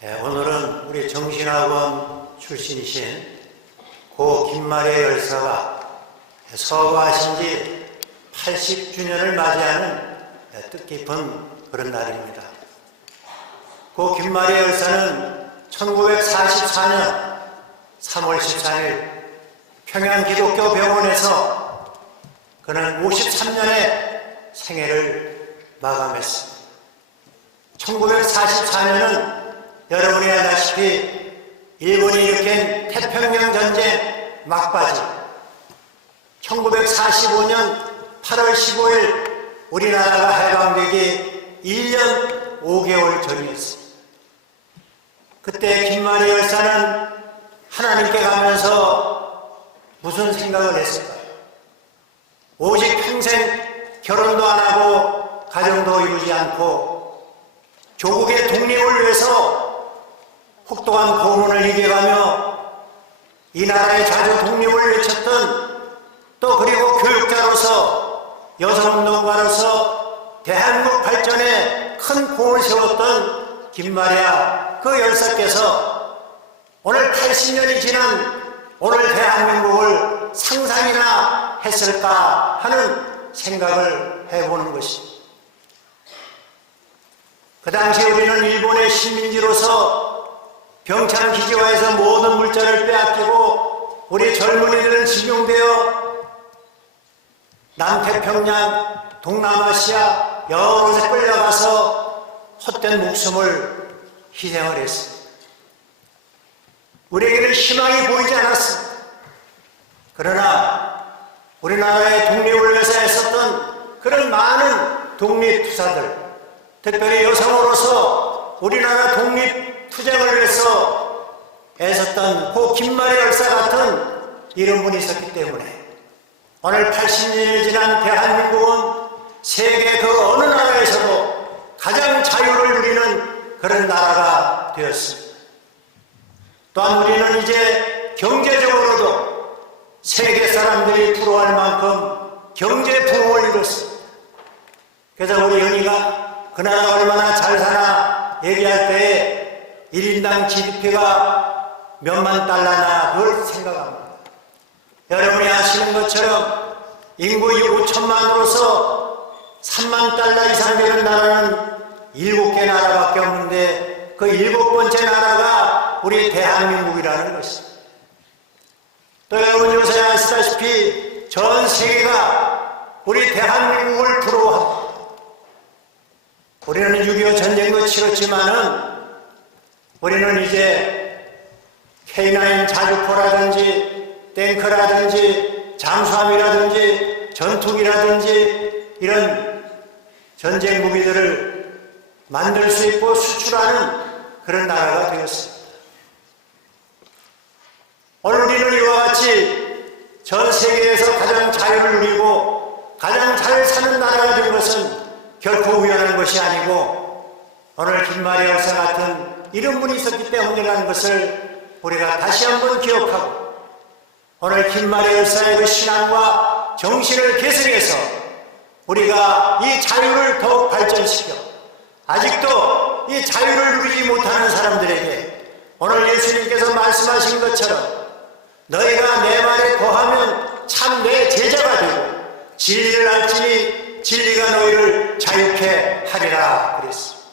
오늘은 우리 정신학원 출신이신 고 김마리아 열사가 서거하신 지 80주년을 맞이하는 뜻깊은 그런 날입니다. 고 김마리아 열사는 1944년 3월 14일 평양기독교병원에서 그는 53년의 생애를 마감했습니다. 1944년은 여러분이 알다시피 일본이 일으킨 태평양 전쟁 막바지, 1945년 8월 15일 우리나라가 해방되기 1년 5개월 전이었습니다. 그때 김마리아 열사는 하나님께 가면서 무슨 생각을 했을까요? 오직 평생 결혼도 안 하고 가정도 이루지 않고 조국의 독립을 위해서 혹독한 고문을 이겨가며 이 나라의 자주 독립을 외쳤던, 또 그리고 교육자로서 여성운동가로서 대한민국 발전에 큰 공을 세웠던 김마리아 그 열사께서 오늘 80년이 지난 오늘 대한민국을 상상이나 했을까 하는 생각을 해보는 것입니다. 그 당시 우리는 일본의 식민지로서 병창기지화에서 모든 물자를 빼앗기고 우리 젊은이들은 집용되어 남태평양, 동남아시아 여러 곳에 끌려가서 헛된 목숨을 희생을 했습니다. 우리에게는 희망이 보이지 않았습니다. 그러나 우리나라의 독립을 위해서 애썼던 그런 많은 독립투사들, 특별히 여성으로서 우리나라 독립투쟁을 위해서 애썼던 고 김마리아 열사 같은 이런 분이 있었기 때문에 오늘 80년이 지난 대한민국은 세계 그 어느 나라에서도 가장 자유를 누리는 그런 나라가 되었습니다. 또한 우리는 이제 경제적으로도 세계 사람들이 부러워할 만큼 경제 부흥을 이뤘습니다. 그래서 우리 연희가 그 나라가 얼마나 잘 사나 얘기할 때에 1인당 GDP가 몇만 달러나 그걸 생각합니다. 여러분이 아시는 것처럼 인구 5천만으로서 3만 달러 이상 되는 나라는 7개 나라밖에 없는데 그 7번째 나라가 우리 대한민국이라는 것입니다. 또 여러분 요새 아시다시피 전 세계가 우리 대한민국을 부러워합니다. 우리는 6.25 전쟁도 치렀지만은 우리는 이제 K9 자주포라든지 탱크라든지 잠수함이라든지 전투기라든지 이런 전쟁 무기들을 만들 수 있고 수출하는 그런 나라가 되었습니다. 오늘 우리는 이와 같이 전 세계에서 가장 자유를 누리고 가장 잘 사는 나라가 된 것은 결코 우연한 것이 아니고 오늘 김마리아 열사 같은 이런 분이 있었기 때문이라는 것을 우리가 다시 한번 기억하고 오늘 김마리아 열사의 그 신앙과 정신을 계승해서 우리가 이 자유를 더욱 발전시켜 아직도 이 자유를 누리지 못하는 사람들에게 오늘 예수님께서 말씀하신 것처럼 너희가 내 말에 거하면 참 내 제자가 되고 진리를 알지니 진리가 너희를 자유케 하리라 그랬습니다.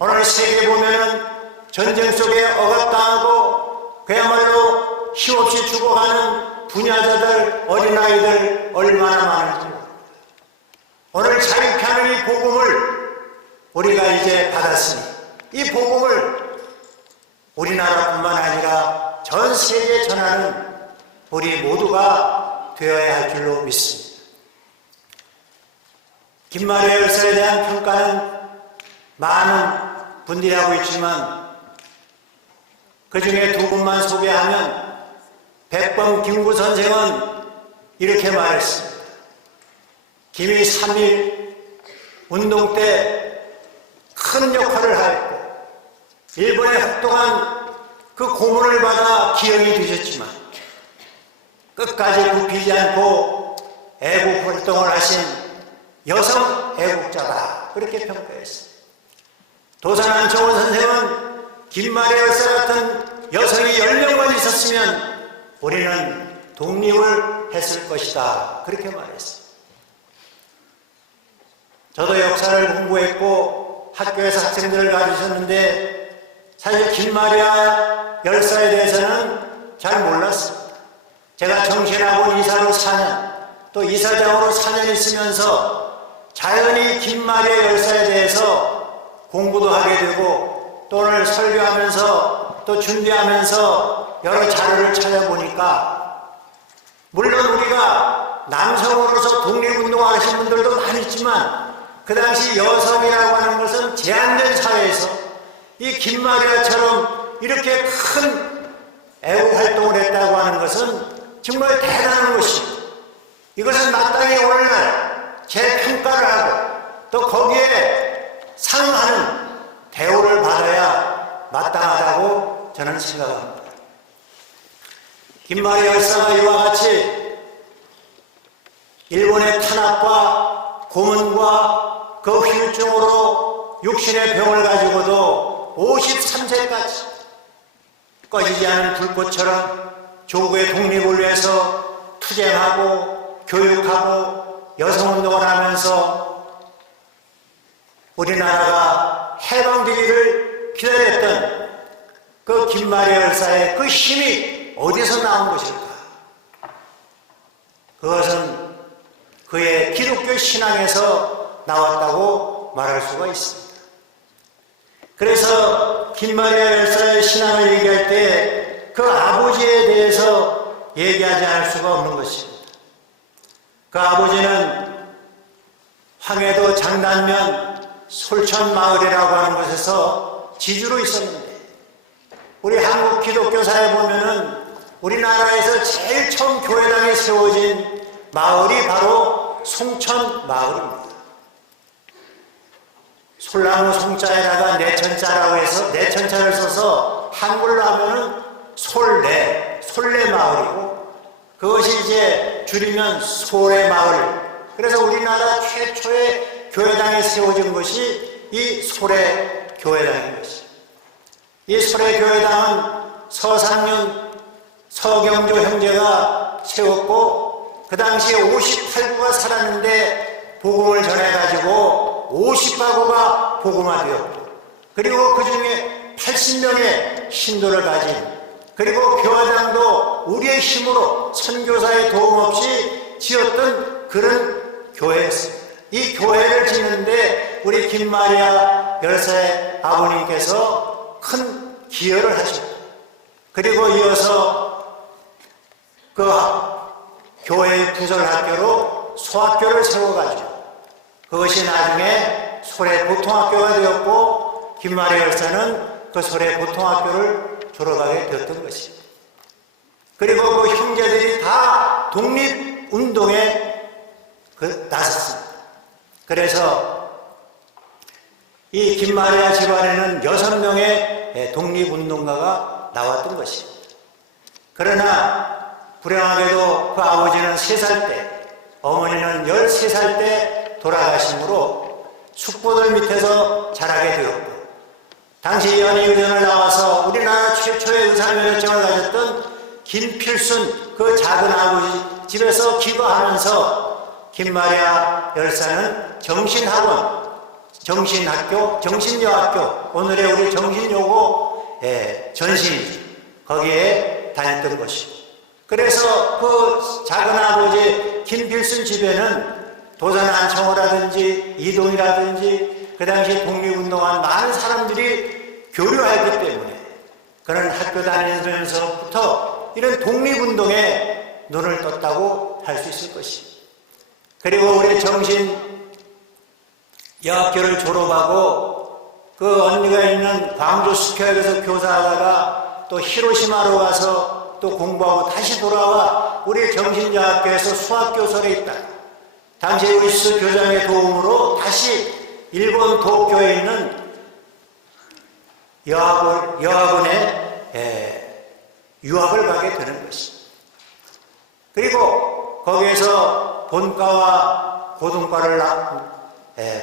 오늘 세계에 보면은 전쟁 속에 억압당하고 그야말로 힘없이 죽어가는 부녀자들, 어린아이들 얼마나 많은지 오늘 자유케 하는 이 복음을 우리가 이제 받았으니 이 복음을 우리나라뿐만 아니라 전 세계에 전하는 우리 모두가 되어야 할 줄로 믿습니다. 김마리아 열사에 대한 평가는 많은 분들이 하고 있지만 그 중에 두 분만 소개하면 백범 김구 선생은 이렇게 말했습니다. 김이 3.1 운동 때 큰 역할을 하였고 일본의 혹독한 그 고문을 받아 기형이 되셨지만 끝까지 굽히지 않고 애국 활동을 하신 여성 애국자다 그렇게 평가했습니다. 도산 안총원 선생은 김마리 열사 같은 여성이 10명만 있었으면 우리는 독립을 했을 것이다. 그렇게 말했어요. 저도 역사를 공부했고 학교에서 학생들을 가르쳤는데 사실 김마리아 열사에 대해서는 잘 몰랐습니다. 제가 정신학원 이사로 4년, 또 이사장으로 4년 있으면서 자연히 김마리아 열사에 대해서 공부도 하게 되고 또 오늘 설교하면서 또 준비하면서 여러 자료를 찾아보니까 물론 우리가 남성으로서 독립운동을 하신 분들도 많이 있지만 그 당시 여성이라고 하는 것은 제한된 사회에서 이 김마리아처럼 이렇게 큰 애국 활동을 했다고 하는 것은 정말 대단한 것입니다. 이것은 마땅히 오늘날 재평가를 하고 또 거기에 상응하는 대우를 받아야 마땅하다고 저는 생각합니다. 김마리아 열사가 이와 같이 일본의 탄압과 고문과 그 후유증으로 육신의 병을 가지고도 53세까지 꺼지지 않은 불꽃처럼 조국의 독립을 위해서 투쟁하고 교육하고 여성운동을 하면서 우리나라가 해방되기를 기다렸던 그 김마리아 열사의 그 힘이 어디서 나온 것일까? 그것은 그의 기독교 신앙에서 나왔다고 말할 수가 있습니다. 그래서 김마리아 열사의 신앙을 얘기할 때 그 아버지에 대해서 얘기하지 않을 수가 없는 것입니다. 그 아버지는 황해도 장단면 솔천마을이라고 하는 곳에서 지주로 있었는데 우리 한국 기독교사에 보면은 우리나라에서 제일 처음 교회당에 세워진 마을이 바로 송천마을입니다. 솔나무 송자에다가 내천자라고 해서 내천자를 써서 한글로 하면은 솔레마을이고 그것이 이제 줄이면 소래마을. 그래서 우리나라 최초의 교회당에 세워진 것이 이 소래교회당인 것입니다. 이 소래교회당은 서상윤 서경조 형제가 세웠고 그 당시에 58구가 살았는데 복음을 전해가지고 50가구가 복음화되었고 그리고 그 중에 80명의 신도를 가진 그리고 교회당도 우리의 힘으로 선교사의 도움 없이 지었던 그런 교회였습니다. 이 교회를 짓는데 우리 김마리아 열사의 아버님께서 큰 기여를 하셨고 그리고 이어서 그 교회의 부설학교로 소학교를 세워가지고 그것이 나중에 소래보통학교가 되었고 김마리아 열사는 그 소래보통학교를 졸업하게 되었던 것입니다. 그리고 그 형제들이 다 독립운동에 나섰습니다. 그래서 이 김마리아 집안에는 6명의 독립운동가가 나왔던 것입니다. 그러나 불행하게도 그 아버지는 3살 때, 어머니는 13살 때 돌아가심으로 숙부들 밑에서 자라게 되었고 당시 연희의전을 나와서 우리나라 최초의 의사면허증을 가졌던 김필순 그 작은 아버지 집에서 기거하면서 김마리아 열사는 정신학원, 정신학교, 정신여학교, 오늘의 우리 정신여고 전신 거기에 다녔던 것이고 그래서 그 작은 아버지 김필순 집에는 도산 안청호라든지 이동이라든지 그 당시 독립운동한 많은 사람들이 교류하였기 때문에 그런 학교 다니면서부터 이런 독립운동에 눈을 떴다고 할 수 있을 것입니다. 그리고 우리 정신여학교를 졸업하고 그 언니가 있는 광주 스퀘어에서 교사하다가 또 히로시마로 가서 또 공부하고 다시 돌아와 우리 정신여학교에서 수학교설에 있다. 당시 의스 교장의 도움으로 다시 일본 도쿄에 있는 여학원에 유학을 가게 되는 것입니다. 그리고 거기에서 본과와 고등과를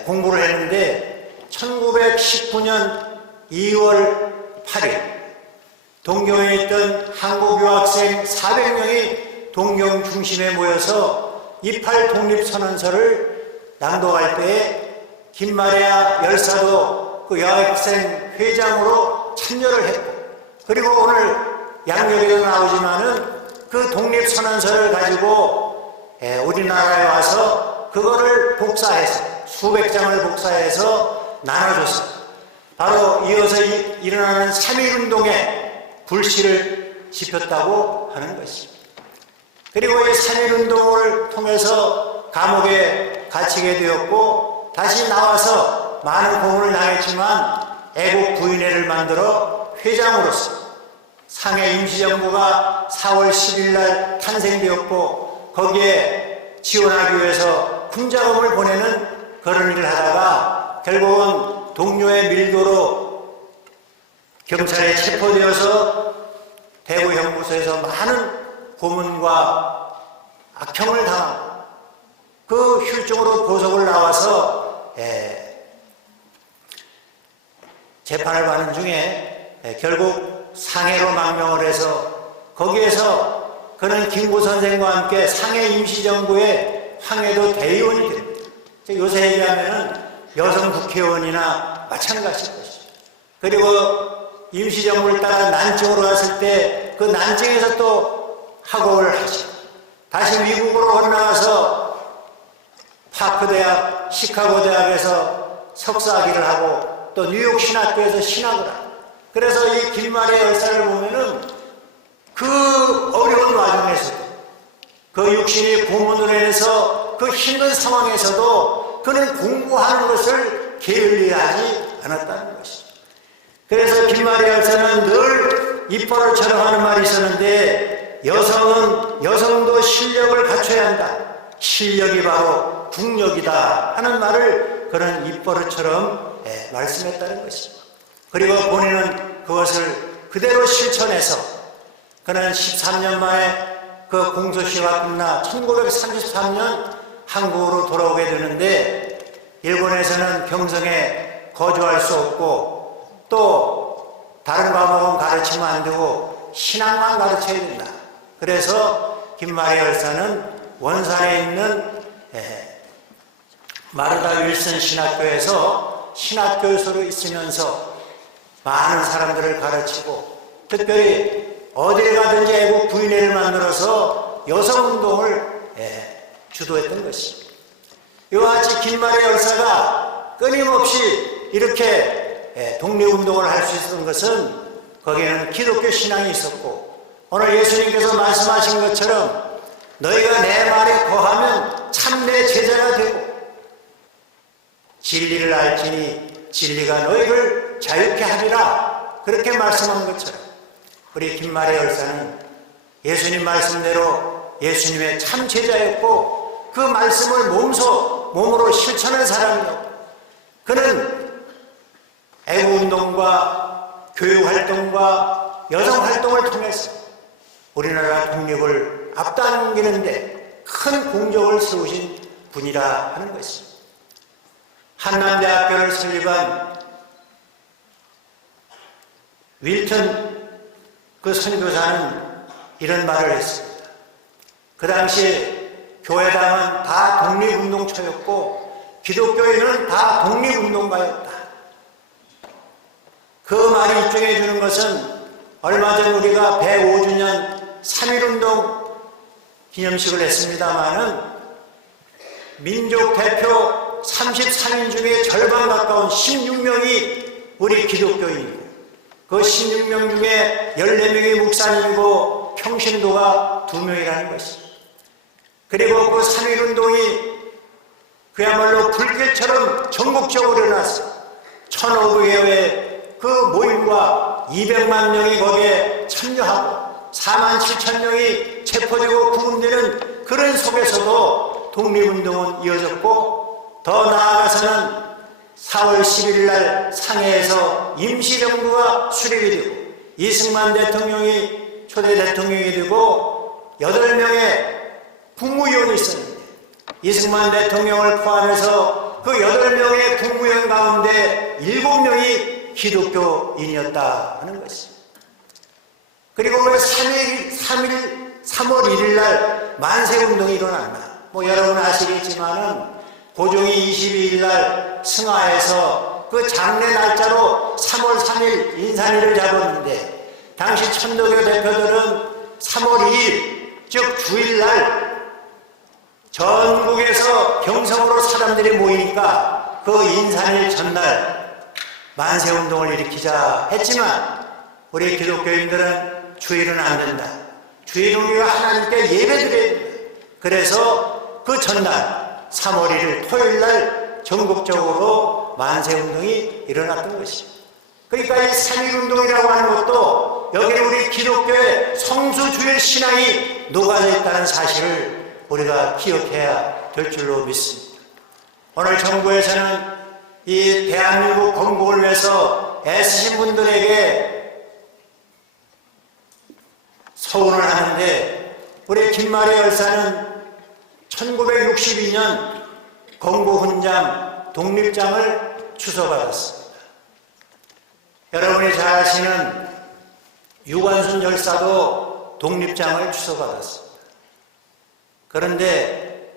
공부를 했는데 1919년 2월 8일 동경에 있던 한국 유학생 400명이 동경 중심에 모여서 28 독립선언서를 낭독할 때에 김마리아 열사도 그 여학생 회장으로 참여를 했고, 그리고 오늘 양력에도 나오지만은 그 독립선언서를 가지고 우리나라에 와서 그거를 복사해서 수백 장을 복사해서 나눠줬어요. 바로 이어서 일어나는 3.1운동에 불씨를 지폈다고 하는 것입니다. 그리고 이 3.1운동을 통해서 감옥에 갇히게 되었고 다시 나와서 많은 고문을 당했지만 애국 부인회를 만들어 회장으로서 상해 임시정부가 4월 10일 날 탄생되었고 거기에 지원하기 위해서 군자금을 보내는 그런 일을 하다가 결국은 동료의 밀도로 경찰에 체포되어서 대구 형무소에서 많은 고문과 악형을 당하고 그 휴증으로 보석을 나와서 재판을 받는 중에 결국 상해로 망명을 해서 거기에서 그는 김구 선생과 함께 상해 임시정부의 황해도 대의원이 됩니다. 요새 얘기하면은 여성 국회의원이나 마찬가지일 것이죠. 그리고 임시정부를 따라 난징으로 갔을 때 그 난징에서 또 학업을 하시고 다시 미국으로 건너가서 파크대학, 시카고 대학에서 석사학위를 하고 또 뉴욕 신학교에서 신학을 하고, 그래서 이 김마리아 열사를 보면은 그 어려운 와중에서도 그 육신이 고문으로 인해서 그 힘든 상황에서도 그는 공부하는 것을 게을리하지 않았다는 것이죠. 그래서 김마리아 열사는 늘 입버릇처럼 하는 말이 있었는데, 여성은 여성도 실력을 갖춰야 한다. 실력이 바로 국력이다 하는 말을 그런 입버릇처럼 말씀했다는 것입니다. 그리고 본인은 그것을 그대로 실천해서 그는 13년 만에 그 공소시효가 끝나 1933년 한국으로 돌아오게 되는데, 일본에서는 경성에 거주할 수 없고 또 다른 과목은 가르치면 안 되고 신학만 가르쳐야 된다. 그래서 김마리아 열사는 원산에 있는 마르다 윌슨 신학교에서 신학교수로 있으면서 많은 사람들을 가르치고, 특별히 어디에 가든지 애국 부인회를 만들어서 여성운동을 주도했던 것입니다. 이와 같이 김마리아 열사가 끊임없이 이렇게 독립운동을 할 수 있었던 것은 거기에는 기독교 신앙이 있었고, 오늘 예수님께서 말씀하신 것처럼 너희가 내 말에 거하면 참 내 제자가 되고 진리를 알지니 진리가 너희를 자유케 하리라, 그렇게 말씀한 것처럼 우리 김마리아 열사는 예수님 말씀대로 예수님의 참 제자였고 그 말씀을 몸으로 실천한 사람이었고, 그는 애국운동과 교육활동과 여성활동을 통해서 우리나라 독립을 앞당기는데 큰 공적을 세우신 분이라 하는 것입니다. 한남대학교를 설립한 윌턴 그 선교사는 이런 말을 했습니다. 그 당시 교회당은 다 독립운동처였고 기독교인은 다 독립운동가였다. 그 말이 입증해 주는 것은 얼마 전 우리가 105주년 3.1운동 기념식을 했습니다마는 민족 대표 33인 중에 절반 가까운 16명이 우리 기독교인이고, 그 16명 중에 14명이 목사님이고 평신도가 2명이라는 것입니다. 그리고 그 3.1운동이 그야말로 불길처럼 전국적으로 일어났어요. 1,500여의 그 모임과 200만 명이 거기에 참여하고 4만 7천 명이 체포되고 구금되는 그런 속에서도 독립운동은 이어졌고, 더 나아가서는 4월 11일 날 상해에서 임시정부가 수립이 되고 이승만 대통령이 초대 대통령이 되고 8명의 국무위원이 있었는데, 이승만 대통령을 포함해서 그 8명의 국무위원 가운데 7명이 기독교인이었다 하는 것입니다. 그리고 왜 3월 1일 날 만세운동이 일어났나? 여러분 아시겠지만은 고종이 22일 날 승하에서 그 장례 날짜로 3월 3일 인산일을 잡았는데, 당시 천도교 대표들은 3월 2일, 즉 주일날 전국에서 경성으로 사람들이 모이니까 그 인산일 전날 만세운동을 일으키자 했지만, 우리 기독교인들은 주일은 안 된다. 주일은 우리가 하나님께 예배드려야 된다. 그래서 그 전날 3월 1일 토요일날 전국적으로 만세운동이 일어났던 것입니다. 그러니까 이 3.1운동이라고 하는 것도 여기는 우리 기독교의 성수주일 신앙이 녹아져 있다는 사실을 우리가 기억해야 될 줄로 믿습니다. 오늘 정부에서는 이 대한민국 건국을 위해서 애쓰신 분들에게 서운을 하는데, 우리 김마리 열사는 1962년 건국훈장 독립장을 주서받았습니다. 여러분이 잘 아시는 유관순 열사도 독립장을 주서받았습니다. 그런데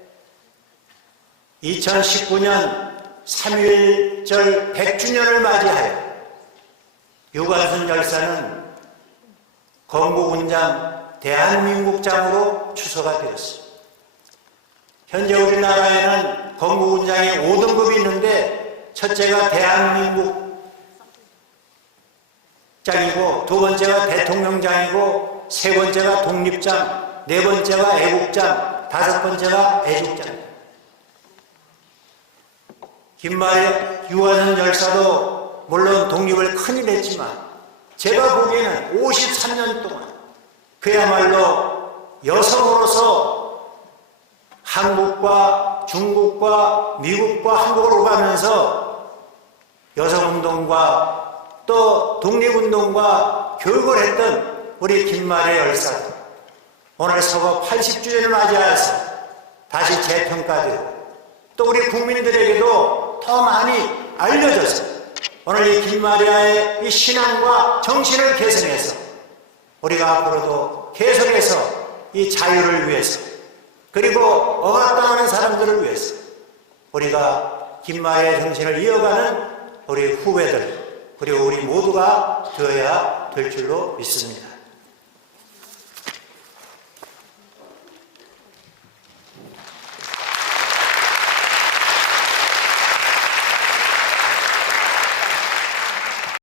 2019년 3.1절 100주년을 맞이하여 유관순 열사는 건국훈장 대한민국장으로 추서가 되었습니다. 현재 우리나라에는 건국훈장이 5등급이 있는데, 첫째가 대한민국장이고, 두 번째가 대통령장이고, 세 번째가 독립장, 네 번째가 애국장, 다섯 번째가 애국장. 김마리 유관순 열사도 물론 독립을 큰일 했지만, 제가 보기에는 53년 동안 그야말로 여성으로서 한국과 중국과 미국과 한국을 오가면서 여성운동과 또 독립운동과 교육을 했던 우리 김마리 열사, 오늘 서거 80주년을 맞이해서 다시 재평가되고 또 우리 국민들에게도 더 많이 알려져서 오늘 이 김마리아의 이 신앙과 정신을 계승해서 우리가 앞으로도 계속해서 이 자유를 위해서, 그리고 억압당하는 사람들을 위해서 우리가 김마리아의 정신을 이어가는 우리 후배들, 그리고 우리 모두가 되어야 될 줄로 믿습니다.